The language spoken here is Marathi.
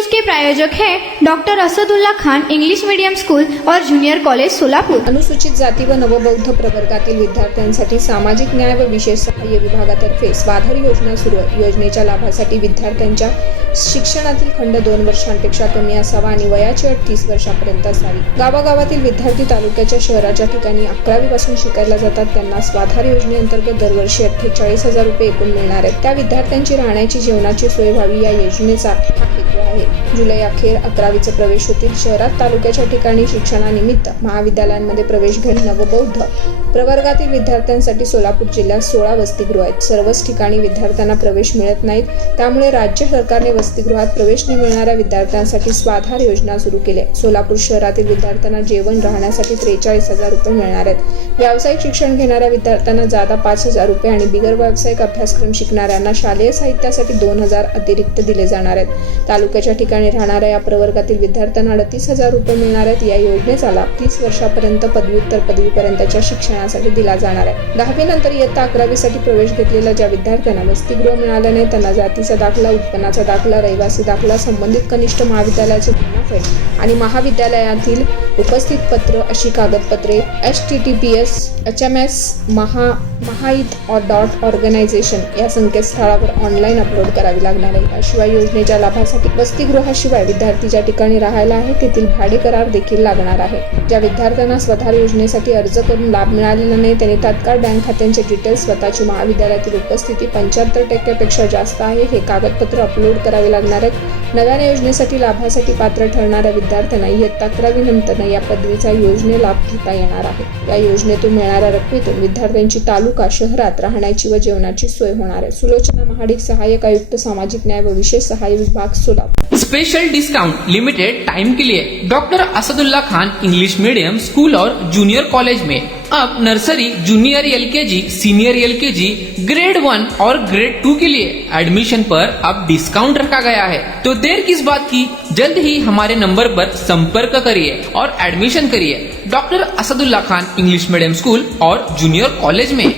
न्यूज के प्रायोजक हैं doctor Asadullah Khan English medium school और जूनियर कॉलेज सोलापुर। अनुसूचित जाती व नवबौद्ध प्रवर्गातील विद्यार्थ्यांसाठी सामाजिक न्याय व विशेष सहाय्य विभागातर्फे स्वाधार योजना सुरू आहे। योजनेच्या लाभासाठी विद्यार्थ्यांच्या शिक्षणातील खंड 2 वर्षांपेक्षा कमी असावा आणि वयाची अट 30 वर्षापर्यंत असावी। गावागावातील विद्यार्थी तालुक्याच्या शहराच्या ठिकाणी 11वी पासून शिकायला जातात, त्यांना स्वाधार योजनेअंतर्गत दरवर्षी 48,000 रुपये एकूण मिळणार आहेत। त्या विद्यार्थ्यांची राहण्याची जेवणाची सोय व्हावी या योजनेचा हा हेतू आहे। जुलै अखेर 11वीचे प्रवेश होतील। शहरात तालुक्याच्या ठिकाणी शिक्षणानिमित्त महाविद्यालयांमध्ये प्रवेश घेऊन नवबौद्ध प्रवर्गातील विद्यार्थ्यांसाठी सोलापूर जिल्ह्यात 16 वसतिगृह आहेत। सर्वच ठिकाणी विद्यार्थ्यांना प्रवेश मिळत नाहीत, त्यामुळे राज्य सरकारने वसतिगृहात प्रवेश न मिळणाऱ्या विद्यार्थ्यांसाठी स्वाधार योजना सुरू केली आहे। सोलापूर शहरातील विद्यार्थ्यांना जेवण राहण्यासाठी 43,000 रुपये मिळणार आहेत। व्यावसायिक शिक्षण घेणाऱ्या विद्यार्थ्यांना जादा 5,000 रुपये आणि बिगर व्यावसायिक अभ्यासक्रम शिकणाऱ्यांना शालेय साहित्यासाठी 2,000 अतिरिक्त दिले जाणार आहेत। तालुक्याच्या ठिकाणी राहणाऱ्या या प्रवर्गातील विद्यार्थ्यांना 38,000 रुपये मिळणार आहेत। या योजनेचा लाभ 30 वर्षापर्यंत पदव्युत्तर पदवीपर्यंतच्या शिक्षणासाठी दिला जाणार आहे। 10वी नंतर इयत्ता 11वी साठी प्रवेश घेतलेल्या ज्या विद्यार्थ्यांना वसतिगृह मिळाले नाही, त्यांना जातीचा दाखला, उत्पन्नाचा दाखला, रहिवासी दाखला, संबंधित कनिष्ठ महाविद्यालयाचे बोनाफाईड आणि महाविद्यालयातील उपस्थित पत्र अशी कागदपत्रे https HMS mahait.organization या संकेतस्थळावर ऑनलाईन अपलोड करावी लागणार आहे। याशिवाय योजनेच्या लाभासाठी वसतिगृहाशिवाय विद्यार्थी ज्या ठिकाणी राहायला आहे तेथील भाडे करार देखील लागणार आहे। ज्या विद्यार्थ्यांना स्वाधार योजनेसाठी अर्ज करून लाभ मिळालेला नाही, त्यांनी तात्काळ बँक खात्यांचे डिटेल्स, स्वतःची महाविद्यालयातील उपस्थिती 75% पेक्षा जास्त आहे हे कागदपत्र अपलोड करावे लागणार आहेत। नव्याने योजनेसाठी लाभासाठी पात्र ठरणाऱ्या विद्यार्थ्यांना इयत्ता 11वी नंतर या पदवीचा योजने लाभ घेता येणार आहे। या योजनेतून मिळणाऱ्या रकमेतून विद्यार्थ्यांची तालुका शहरात राहण्याची व जेवणाची सोय होणार आहे। सुलोचना महाडिक, सहाय्यक आयुक्त सामाजिक न्याय व विशेष सहाय्य विभाग, Solapur. Special discount limited time के लिए doctor Asadullah Khan English medium school और जूनियर कॉलेज में अब nursery, junior LKG, senior LKG, grade 1 और ग्रेड 2 के लिए एडमिशन पर अब डिस्काउंट रखा गया है। तो देर किस बात की, जल्द ही हमारे नंबर पर संपर्क करिए और एडमिशन करिए doctor Asadullah Khan English medium school और जूनियर कॉलेज में।